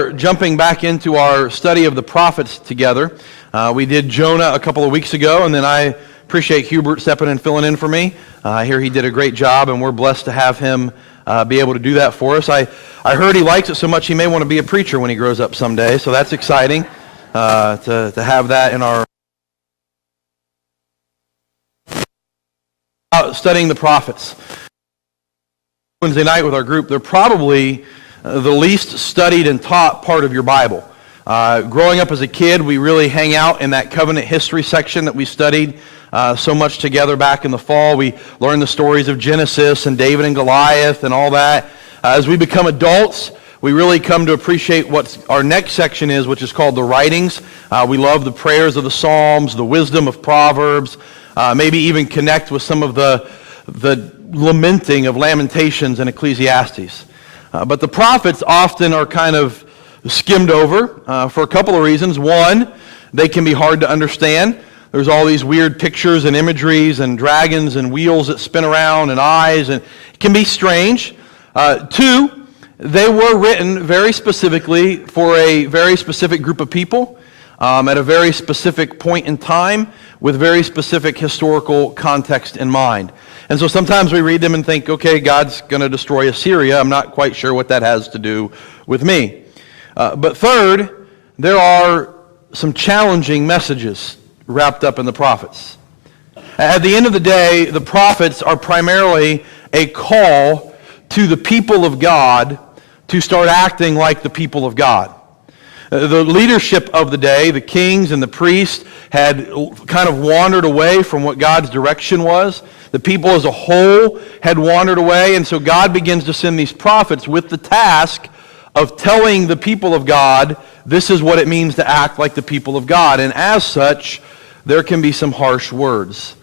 We're jumping back into our study of the prophets together. We did Jonah a couple of weeks ago, and then I appreciate Hubert stepping and filling in for me. I hear he did a great job, and we're blessed to have him be able to do that for us. I heard he likes it so much he may want to be a preacher when he grows up someday, so that's exciting to have that in our studying the prophets. Wednesday night with our group, they're probably the least studied and taught part of your Bible. Growing up as a kid, we really hang out in that covenant history section that we studied so much together back in the fall. We learned the stories of Genesis and David and Goliath and all that. As we become adults, we really come to appreciate what our next section is, which is called the writings. We love the prayers of the Psalms, the wisdom of Proverbs, maybe even connect with some of the lamenting of Lamentations and Ecclesiastes. But the prophets often are kind of skimmed over for a couple of reasons. One, they can be hard to understand. There's all these weird pictures and imageries and dragons and wheels that spin around and eyes, and it can be strange. Two, they were written very specifically for a very specific group of people at a very specific point in time with very specific historical context in mind. And so sometimes we read them and think, okay, God's going to destroy Assyria. I'm not quite sure what that has to do with me. But third, there are some challenging messages wrapped up in the prophets. At the end of the day, the prophets are primarily a call to the people of God to start acting like the people of God. The leadership of the day, the kings and the priests, had kind of wandered away from what God's direction was. The people as a whole had wandered away, and so God begins to send these prophets with the task of telling the people of God, this is what it means to act like the people of God. And as such, there can be some harsh words.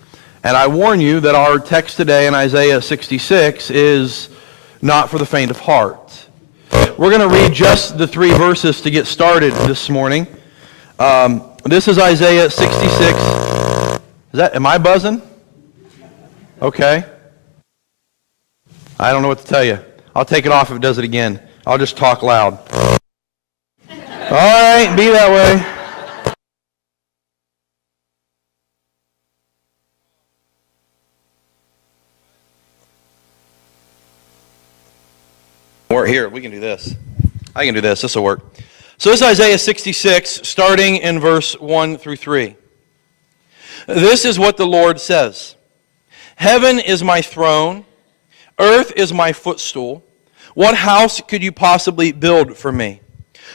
And I warn you that our text today in Isaiah 66 is not for the faint of heart. We're going to read just the 3 verses to get started this morning. This is Isaiah 66. Am I buzzing? Okay. I don't know what to tell you. I'll take it off if it does it again. I'll just talk loud. All right, be that way. We're here. We can do this. I can do this. This will work. So this is Isaiah 66, starting in verse 1 through 3. This is what the Lord says. Heaven is my throne, earth is my footstool. What house could you possibly build for me?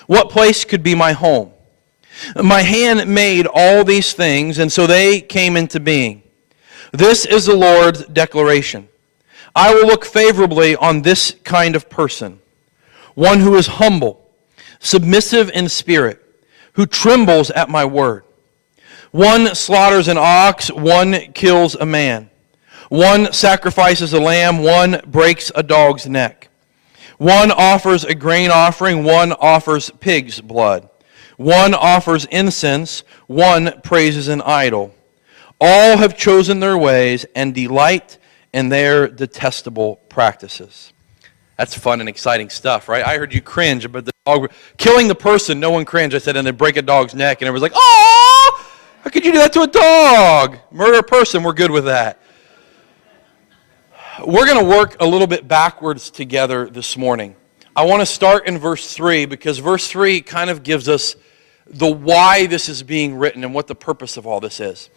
What place could be my home? My hand made all these things, and so they came into being. This is the Lord's declaration. I will look favorably on this kind of person, one who is humble, submissive in spirit, who trembles at my word. One slaughters an ox, one kills a man. One sacrifices a lamb, one breaks a dog's neck. One offers a grain offering, one offers pig's blood. One offers incense, one praises an idol. All have chosen their ways and delight in their detestable practices. That's fun and exciting stuff, right? I heard you cringe, but the dog killing the person, no one cringed. I said, and then break a dog's neck, and everyone's like, oh, how could you do that to a dog? Murder a person, we're good with that. We're going to work a little bit backwards together this morning. I want to start in verse 3 because verse 3 kind of gives us the why this is being written and what the purpose of all this is.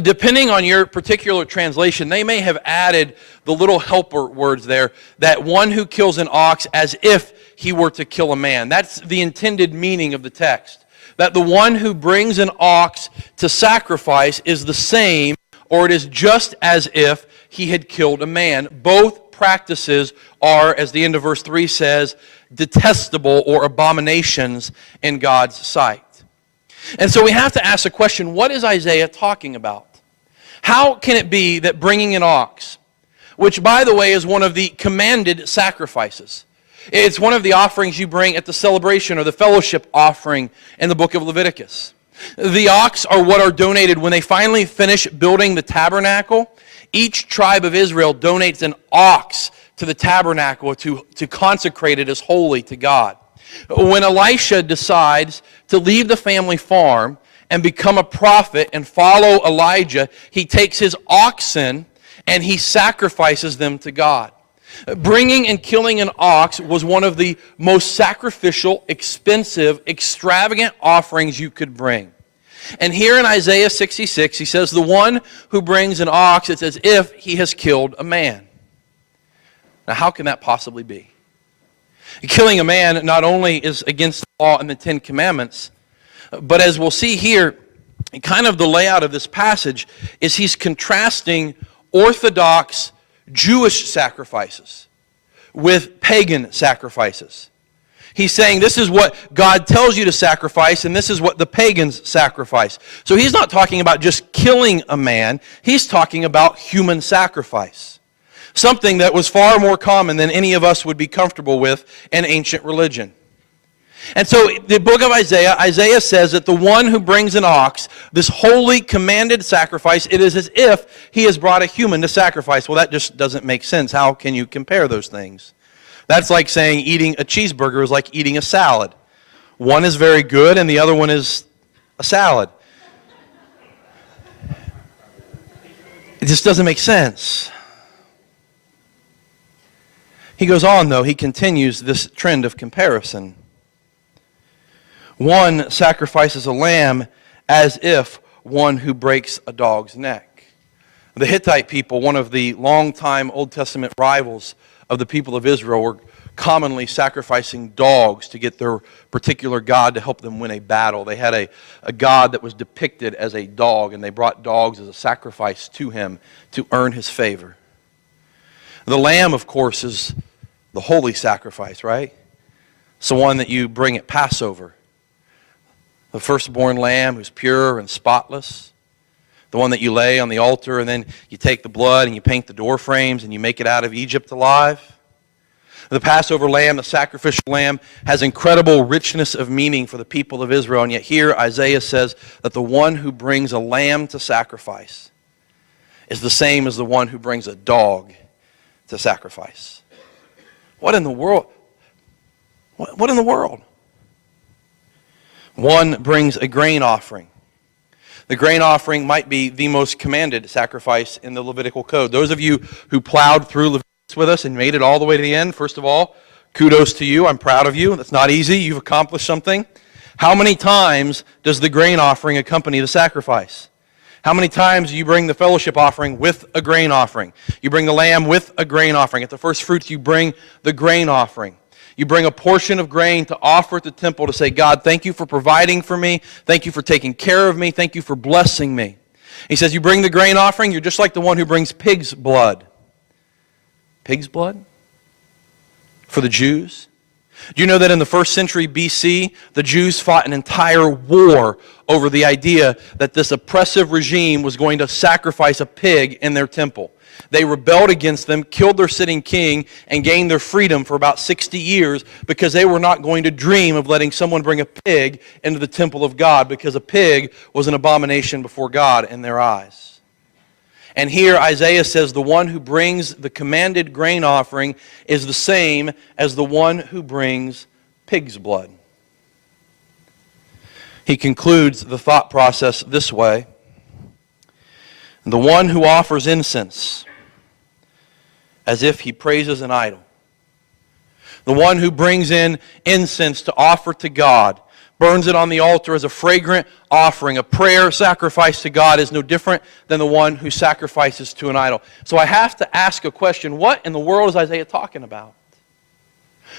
Depending on your particular translation, they may have added the little helper words there, that one who kills an ox as if he were to kill a man. That's the intended meaning of the text. That the one who brings an ox to sacrifice is the same, or it is just as if he had killed a man. Both practices are, as the end of verse 3 says, detestable or abominations in God's sight. And so we have to ask the question, what is Isaiah talking about? How can it be that bringing an ox, which by the way is one of the commanded sacrifices, it's one of the offerings you bring at the celebration or the fellowship offering in the book of Leviticus. The ox are what are donated when they finally finish building the tabernacle. Each tribe of Israel donates an ox to the tabernacle to consecrate it as holy to God. When Elisha decides to leave the family farm and become a prophet and follow Elijah, he takes his oxen and he sacrifices them to God. Bringing and killing an ox was one of the most sacrificial, expensive, extravagant offerings you could bring. And here in Isaiah 66, he says, the one who brings an ox, it's as if he has killed a man. Now, how can that possibly be? Killing a man not only is against the law and the Ten Commandments, but as we'll see here, kind of the layout of this passage is he's contrasting Orthodox Jewish sacrifices with pagan sacrifices. He's saying this is what God tells you to sacrifice, and this is what the pagans sacrifice. So he's not talking about just killing a man. He's talking about human sacrifice, something that was far more common than any of us would be comfortable with in ancient religion. And so the book of Isaiah says that the one who brings an ox, this holy commanded sacrifice, it is as if he has brought a human to sacrifice. Well, that just doesn't make sense. How can you compare those things? That's like saying eating a cheeseburger is like eating a salad. One is very good and the other one is a salad. It just doesn't make sense. He goes on, though. He continues this trend of comparison. One sacrifices a lamb as if one who breaks a dog's neck. The Hittite people, one of the longtime Old Testament rivals of the people of Israel, were commonly sacrificing dogs to get their particular god to help them win a battle. They had a god that was depicted as a dog, and they brought dogs as a sacrifice to him to earn his favor. The lamb, of course, is the holy sacrifice, right? It's the one that you bring at Passover. The firstborn lamb who's pure and spotless. The one that you lay on the altar, and then you take the blood and you paint the door frames and you make it out of Egypt alive. The Passover lamb, the sacrificial lamb, has incredible richness of meaning for the people of Israel. And yet here Isaiah says that the one who brings a lamb to sacrifice is the same as the one who brings a dog to sacrifice. What in the world? What in the world? One brings a grain offering. The grain offering might be the most commanded sacrifice in the Levitical code. Those of you who plowed through Leviticus with us and made it all the way to the end, first of all, kudos to you. I'm proud of you. That's not easy. You've accomplished something. How many times does the grain offering accompany the sacrifice? How many times do you bring the fellowship offering with a grain offering? You bring the lamb with a grain offering. At the first fruits, you bring the grain offering. You bring a portion of grain to offer at the temple to say, God, thank you for providing for me. Thank you for taking care of me. Thank you for blessing me. He says, you bring the grain offering, you're just like the one who brings pig's blood. Pig's blood? For the Jews? Do you know that in the 1st century BC, the Jews fought an entire war over the idea that this oppressive regime was going to sacrifice a pig in their temple? They rebelled against them, killed their sitting king, and gained their freedom for about 60 years because they were not going to dream of letting someone bring a pig into the temple of God, because a pig was an abomination before God in their eyes. And here Isaiah says the one who brings the commanded grain offering is the same as the one who brings pig's blood. He concludes the thought process this way. The one who offers incense as if he praises an idol. The one who brings in incense to offer to God, burns it on the altar as a fragrant offering, a prayer sacrifice to God, is no different than the one who sacrifices to an idol. So I have to ask a question. What in the world is Isaiah talking about?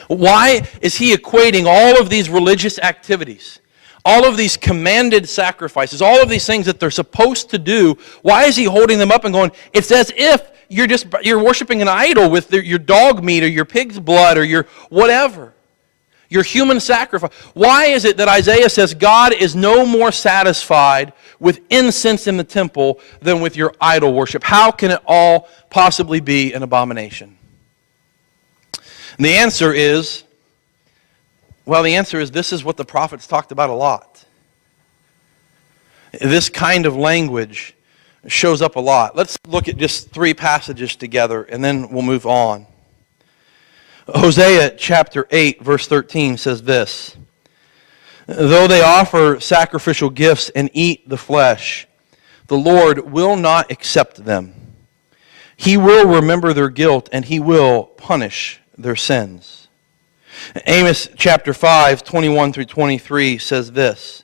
Why is he equating all of these religious activities, all of these commanded sacrifices, all of these things that they're supposed to do? Why is he holding them up and going, it's as if you're worshiping an idol with your dog meat or your pig's blood or your whatever, your human sacrifice? Why is it that Isaiah says God is no more satisfied with incense in the temple than with your idol worship? How can it all possibly be an abomination? And the answer is, this is what the prophets talked about a lot. This kind of language shows up a lot. Let's look at just 3 passages together, and then we'll move on. Hosea chapter 8, verse 13 says this, "Though they offer sacrificial gifts and eat the flesh, the Lord will not accept them. He will remember their guilt, and he will punish their sins." Amos chapter 5, 21 through 23 says this,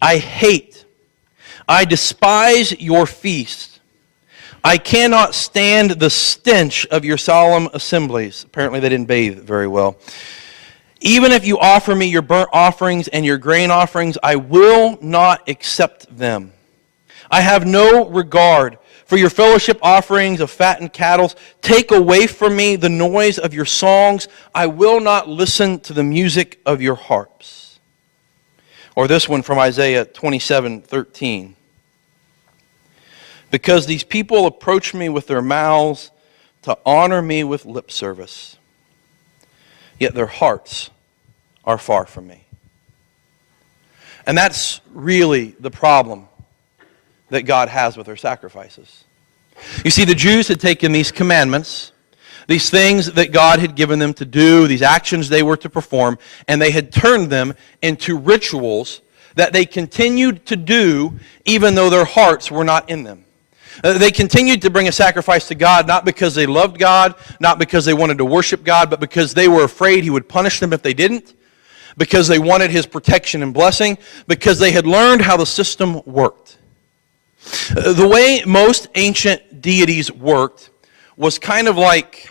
"I despise your feast. I cannot stand the stench of your solemn assemblies." Apparently they didn't bathe very well. "Even if you offer me your burnt offerings and your grain offerings, I will not accept them. I have no regard for your fellowship offerings of fattened cattle. Take away from me the noise of your songs. I will not listen to the music of your harps." Or this one from Isaiah 27:13. "Because these people approach me with their mouths to honor me with lip service, yet their hearts are far from me." And that's really the problem that God has with our sacrifices. You see, the Jews had taken these commandments, these things that God had given them to do, these actions they were to perform, and they had turned them into rituals that they continued to do even though their hearts were not in them. They continued to bring a sacrifice to God, not because they loved God, not because they wanted to worship God, but because they were afraid He would punish them if they didn't, because they wanted His protection and blessing, because they had learned how the system worked. The way most ancient deities worked was kind of like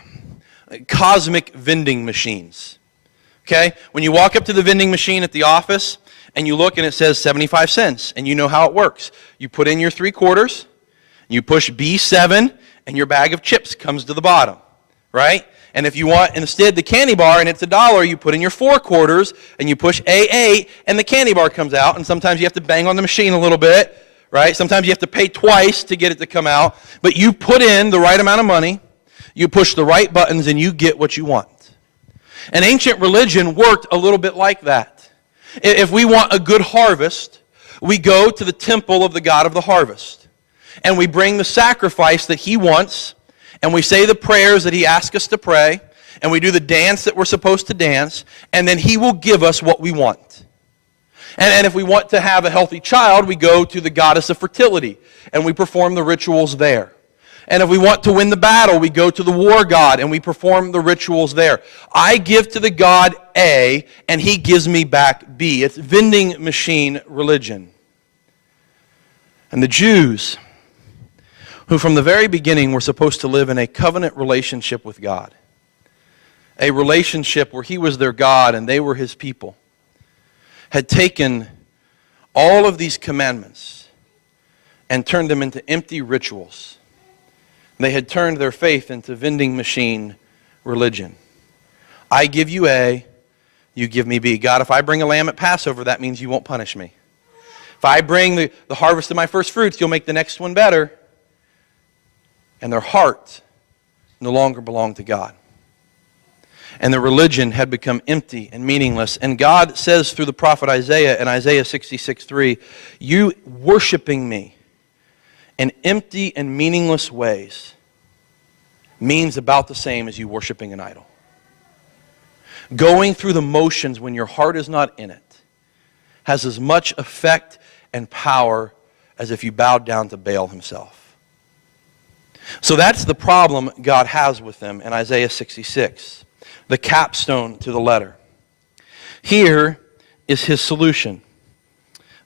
cosmic vending machines. Okay? When you walk up to the vending machine at the office and you look and it says 75 cents, and you know how it works. You put in your 3 quarters, you push B7, and your bag of chips comes to the bottom, right? And if you want instead the candy bar and it's $1, you put in your 4 quarters and you push A8 and the candy bar comes out. And sometimes you have to bang on the machine a little bit, right? Sometimes you have to pay twice to get it to come out. But you put in the right amount of money, you push the right buttons, and you get what you want. And ancient religion worked a little bit like that. If we want a good harvest, we go to the temple of the God of the harvest. And we bring the sacrifice that He wants, and we say the prayers that He asks us to pray, and we do the dance that we're supposed to dance, and then He will give us what we want. And if we want to have a healthy child, we go to the goddess of fertility, and we perform the rituals there. And if we want to win the battle, we go to the war god, and we perform the rituals there. I give to the god A, and He gives me back B. It's vending machine religion. And the Jews, who from the very beginning were supposed to live in a covenant relationship with God, a relationship where He was their God and they were His people, had taken all of these commandments and turned them into empty rituals. They had turned their faith into vending machine religion. I give you A, you give me B. God, if I bring a lamb at Passover, that means you won't punish me. If I bring the harvest of my first fruits, you'll make the next one better. And their heart no longer belonged to God. And their religion had become empty and meaningless. And God says through the prophet Isaiah in Isaiah 66:3, "You worshiping me in empty and meaningless ways means about the same as you worshiping an idol." Going through the motions when your heart is not in it has as much effect and power as if you bowed down to Baal himself. So that's the problem God has with them in Isaiah 66, the capstone to the letter. Here is His solution.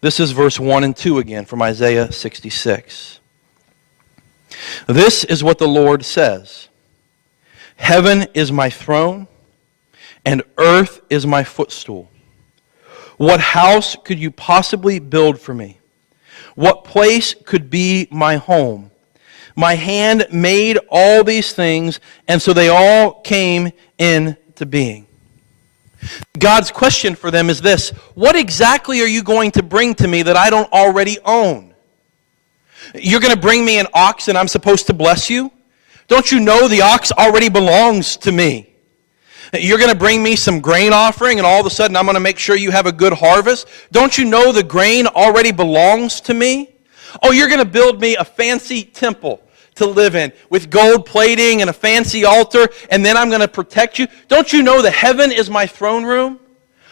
This is verse 1 and 2 again from Isaiah 66. "This is what the Lord says. Heaven is my throne, and earth is my footstool. What house could you possibly build for me? What place could be my home? My hand made all these things, and so they all came into being." God's question for them is this: what exactly are you going to bring to me that I don't already own? You're going to bring me an ox and I'm supposed to bless you? Don't you know the ox already belongs to me? You're going to bring me some grain offering and all of a sudden I'm going to make sure you have a good harvest? Don't you know the grain already belongs to me? Oh, you're going to build me a fancy temple to live in with gold plating and a fancy altar, and then I'm going to protect you? Don't you know that heaven is my throne room?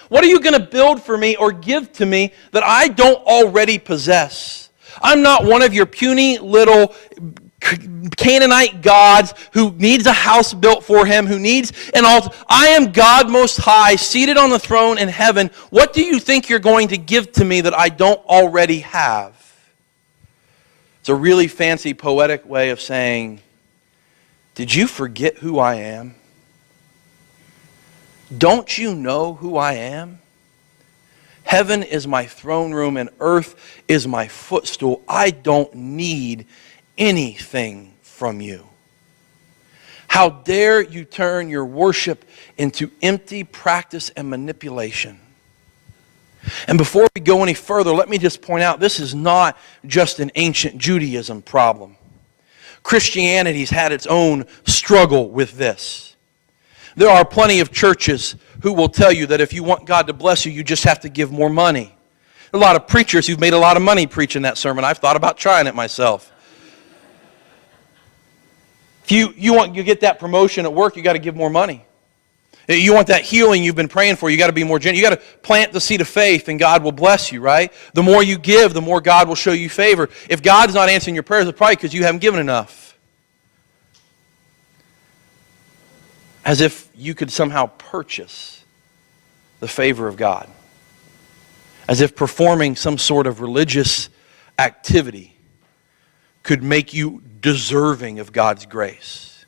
What are you going to build for me or give to me that I don't already possess? I'm not one of your puny little Canaanite gods who needs a house built for him, who needs an altar. I am God Most High, seated on the throne in heaven. What do you think you're going to give to me that I don't already have? It's a really fancy, poetic way of saying, did you forget who I am? Don't you know who I am? Heaven is my throne room and earth is my footstool. I don't need anything from you. How dare you turn your worship into empty practice and manipulation? And before we go any further, let me just point out, this is not just an ancient Judaism problem. Christianity's had its own struggle with this. There are plenty of churches who will tell you that if you want God to bless you, you just have to give more money. A lot of preachers who've made a lot of money preaching that sermon. I've thought about trying it myself. If you get that promotion at work, you got to give more money. You want that healing you've been praying for, you got to be more generous. You got to plant the seed of faith and God will bless you, right? The more you give, the more God will show you favor. If God's not answering your prayers, it's probably because you haven't given enough. As if you could somehow purchase the favor of God. As if performing some sort of religious activity could make you deserving of God's grace.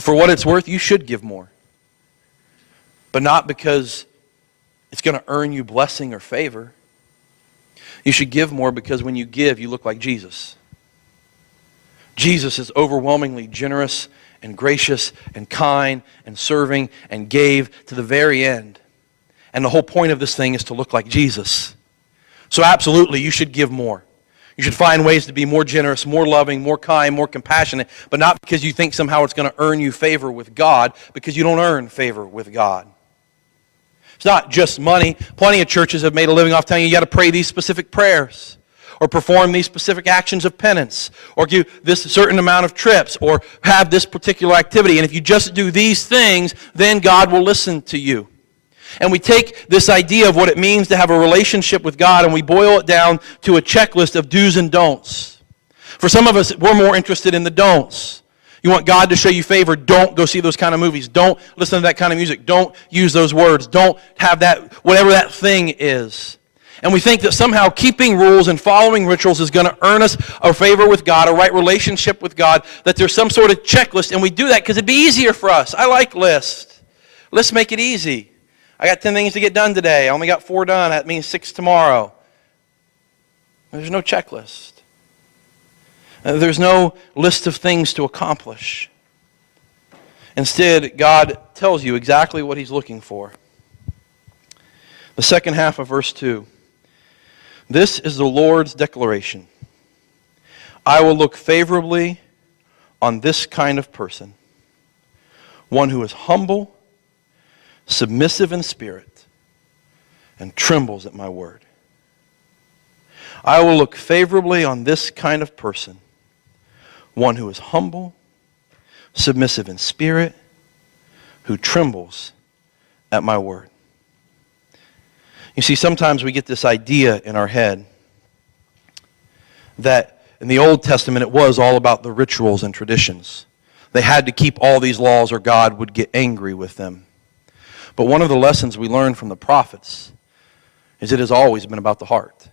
For what it's worth, you should give more. But not because it's going to earn you blessing or favor. You should give more because when you give, you look like Jesus. Jesus is overwhelmingly generous and gracious and kind and serving and gave to the very end. And the whole point of this thing is to look like Jesus. So absolutely, you should give more. You should find ways to be more generous, more loving, more kind, more compassionate, but not because you think somehow it's going to earn you favor with God, because you don't earn favor with God. It's not just money. Plenty of churches have made a living off telling you got to pray these specific prayers, or perform these specific actions of penance, or do this certain amount of trips, or have this particular activity. And if you just do these things, then God will listen to you. And we take this idea of what it means to have a relationship with God and we boil it down to a checklist of do's and don'ts. For some of us, we're more interested in the don'ts. You want God to show you favor, don't go see those kind of movies. Don't listen to that kind of music. Don't use those words. Don't have that, whatever that thing is. And we think that somehow keeping rules and following rituals is going to earn us a favor with God, a right relationship with God, that there's some sort of checklist, and we do that because it'd be easier for us. I like lists. Let's make it easy. I got 10 things to get done today. I only got 4 done. That means 6 tomorrow. There's no checklist. There's no list of things to accomplish. Instead, God tells you exactly what He's looking for. The second half of verse 2. This is the Lord's declaration. I will look favorably on this kind of person, one who is humble, submissive in spirit, and trembles at my word. I will look favorably on this kind of person, one who is humble, submissive in spirit, who trembles at my word. You see, sometimes we get this idea in our head that in the Old Testament it was all about the rituals and traditions. They had to keep all these laws or God would get angry with them. But one of the lessons we learn from the prophets is it has always been about the heart.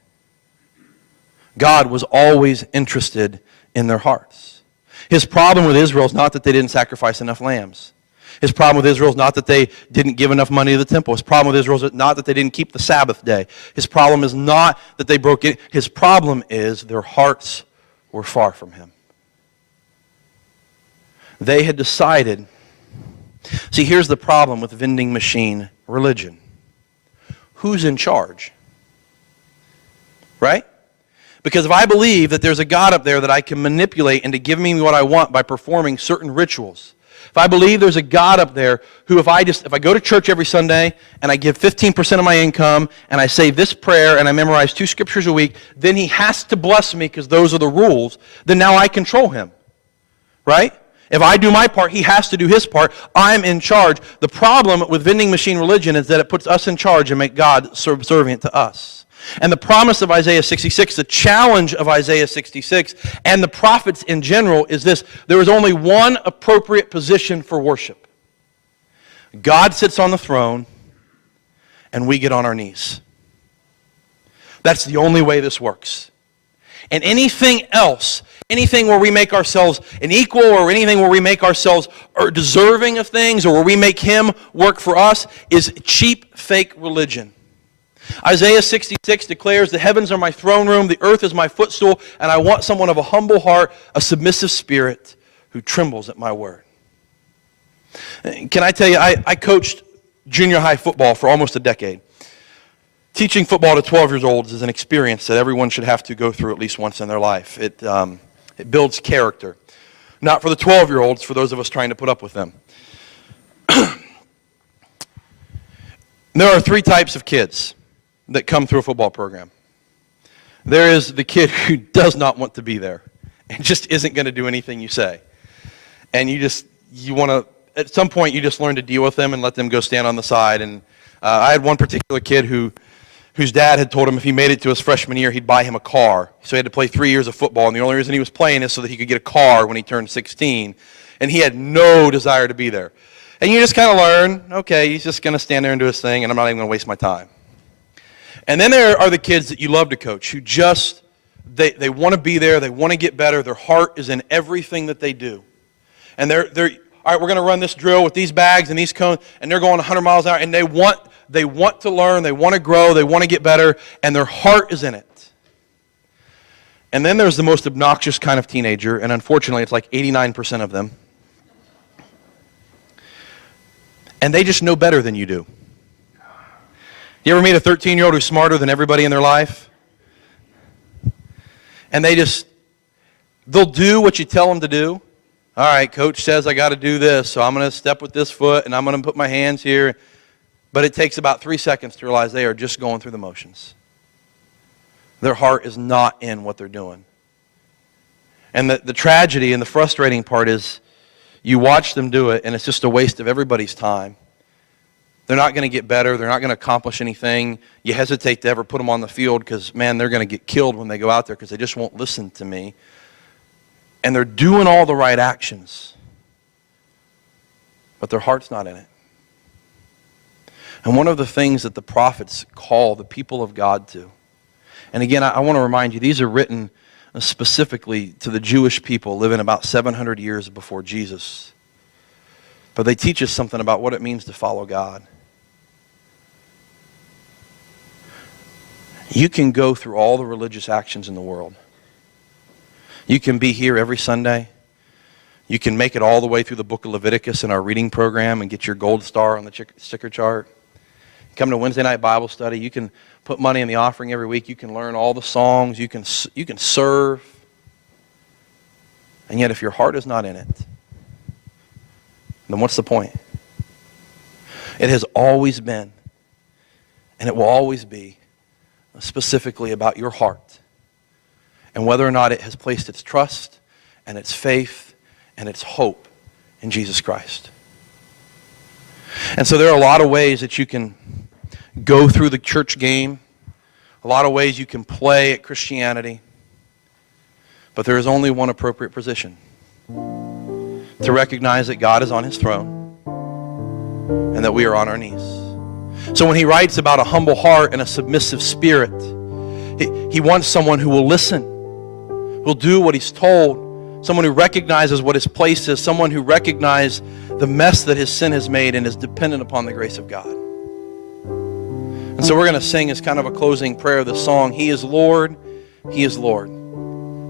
God was always interested in their hearts. His problem with Israel is not that they didn't sacrifice enough lambs. His problem with Israel is not that they didn't give enough money to the temple. His problem with Israel is not that they didn't keep the Sabbath day. His problem is not that they broke it. His problem is their hearts were far from Him. They had decided. See, here's the problem with vending machine religion. Who's in charge? Right? Because if I believe that there's a God up there that I can manipulate into giving me what I want by performing certain rituals, if I believe there's a God up there who if I go to church every Sunday and I give 15% of my income and I say this prayer and I memorize 2 scriptures a week, then He has to bless me because those are the rules, then now I control Him. right? If I do my part, he has to do his part. I'm in charge. The problem with vending machine religion is that it puts us in charge and make God subservient to us. And the promise of Isaiah 66, the challenge of Isaiah 66, and the prophets in general is this: there is only one appropriate position for worship. God sits on the throne, and we get on our knees. That's the only way this works. And anything else, anything where we make ourselves an equal, or anything where we make ourselves deserving of things, or where we make him work for us, is cheap, fake religion. Isaiah 66 declares, "The heavens are my throne room, the earth is my footstool, and I want someone of a humble heart, a submissive spirit, who trembles at my word." Can I tell you, I coached junior high football for almost a decade. Teaching football to 12 years old is an experience that everyone should have to go through at least once in their life. It builds character. Not for the 12-year-olds, for those of us trying to put up with them. There are three types of kids that come through a football program. There is the kid who does not want to be there and just isn't going to do anything you say. And you want to, at some point, you just learn to deal with them and let them go stand on the side. And I had one particular kid whose dad had told him if he made it to his freshman year, he'd buy him a car. So he had to play 3 years of football, and the only reason he was playing is so that he could get a car when he turned 16. And he had no desire to be there. And you just kind of learn, okay, he's just going to stand there and do his thing, and I'm not even going to waste my time. And then there are the kids that you love to coach, who just, they want to be there, they want to get better, their heart is in everything that they do. And they're all right, we're going to run this drill with these bags and these cones, and they're going 100 miles an hour, and they want to learn, they want to grow, they want to get better, and their heart is in it. And then there's the most obnoxious kind of teenager, and unfortunately it's like 89% of them. And they just know better than you do. You ever meet a 13-year-old who's smarter than everybody in their life? And they'll do what you tell them to do. All right, coach says I got to do this, so I'm going to step with this foot, and I'm going to put my hands here. But it takes about 3 seconds to realize they are just going through the motions. Their heart is not in what they're doing. And the tragedy and the frustrating part is you watch them do it, and it's just a waste of everybody's time. They're not going to get better. They're not going to accomplish anything. You hesitate to ever put them on the field because, man, they're going to get killed when they go out there because they just won't listen to me. And they're doing all the right actions, but their heart's not in it. And one of the things that the prophets call the people of God to, and again, I want to remind you, these are written specifically to the Jewish people living about 700 years before Jesus. But they teach us something about what it means to follow God. You can go through all the religious actions in the world. You can be here every Sunday. You can make it all the way through the book of Leviticus in our reading program and get your gold star on the sticker chart. Come to Wednesday night Bible study. You can put money in the offering every week. You can learn all the songs. You can serve. And yet if your heart is not in it, then what's the point? It has always been, and it will always be, specifically about your heart and whether or not it has placed its trust and its faith and its hope in Jesus Christ. And so there are a lot of ways that you can go through the church game, a lot of ways you can play at Christianity, but there is only one appropriate position: to recognize that God is on his throne and that we are on our knees. So when he writes about a humble heart and a submissive spirit, he wants someone who will listen, who will do what he's told, someone who recognizes what his place is, someone who recognizes the mess that his sin has made and is dependent upon the grace of God. And so we're going to sing as kind of a closing prayer the song, He is Lord, He is Lord.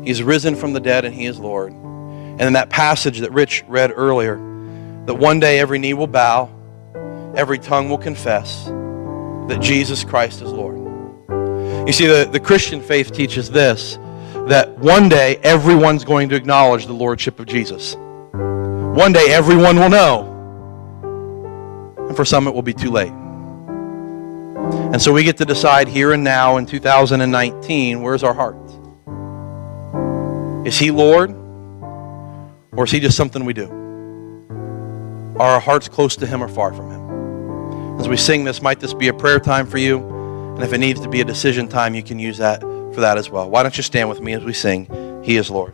He is risen from the dead and He is Lord. And in that passage that Rich read earlier, that one day every knee will bow, every tongue will confess that Jesus Christ is Lord. You see, the Christian faith teaches this, that one day everyone's going to acknowledge the lordship of Jesus. One day everyone will know. And for some it will be too late. And so we get to decide here and now in 2019, where's our heart? Is he Lord? Or is he just something we do? Are our hearts close to him or far from him? As we sing this, might this be a prayer time for you? And if it needs to be a decision time, you can use that for that as well. Why don't you stand with me as we sing, He is Lord.